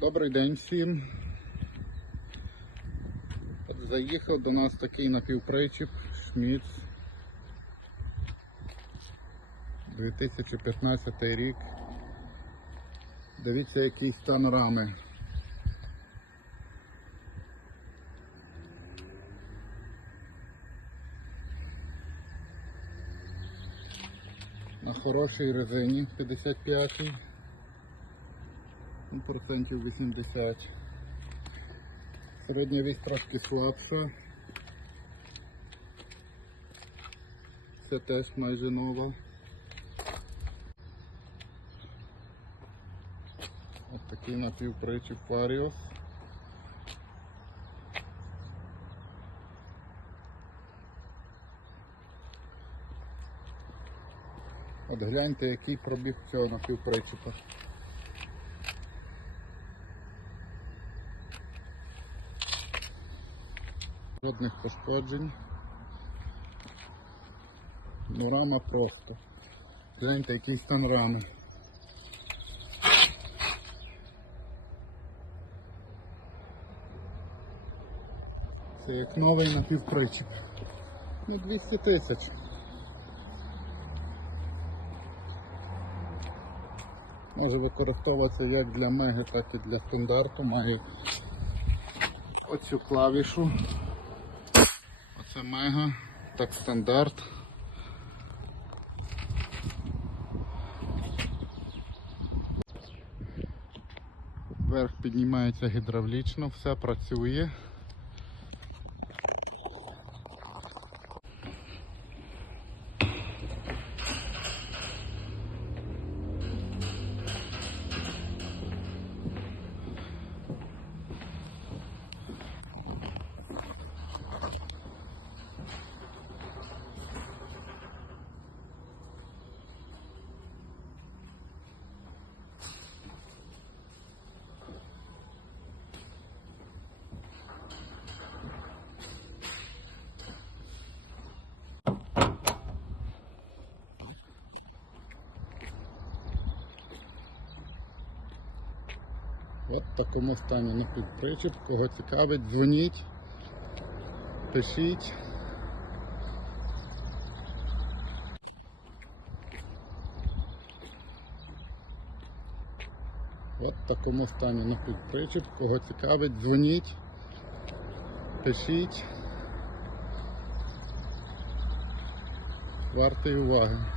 Добрий день всім. От заїхав до нас такий напівпричіп Шміц. 2015 рік. Дивіться, який стан рами. На хорошій резині 55 ну, процентів 80. Середня вісь трошки слабша. Це теж майже нова. Ось такий напівпричіп Варіос. От гляньте, який пробіг цього напівпричіпа. Жодних пошкоджень. Ну рама просто. Гляньте, який стан рами. Це як новий напівпричіп. Ну 200 тисяч. Може використовуватися як для меги, так і для стандарту. Має оцю клавішу. Оце мега, так стандарт. Верх піднімається гідравлічно, все працює. От такому стані на підпричіп. Кого цікавить, дзвоніть, пишіть. От такому стані на підпричіп. Кого цікавить, дзвоніть, пишіть. Вартий уваги.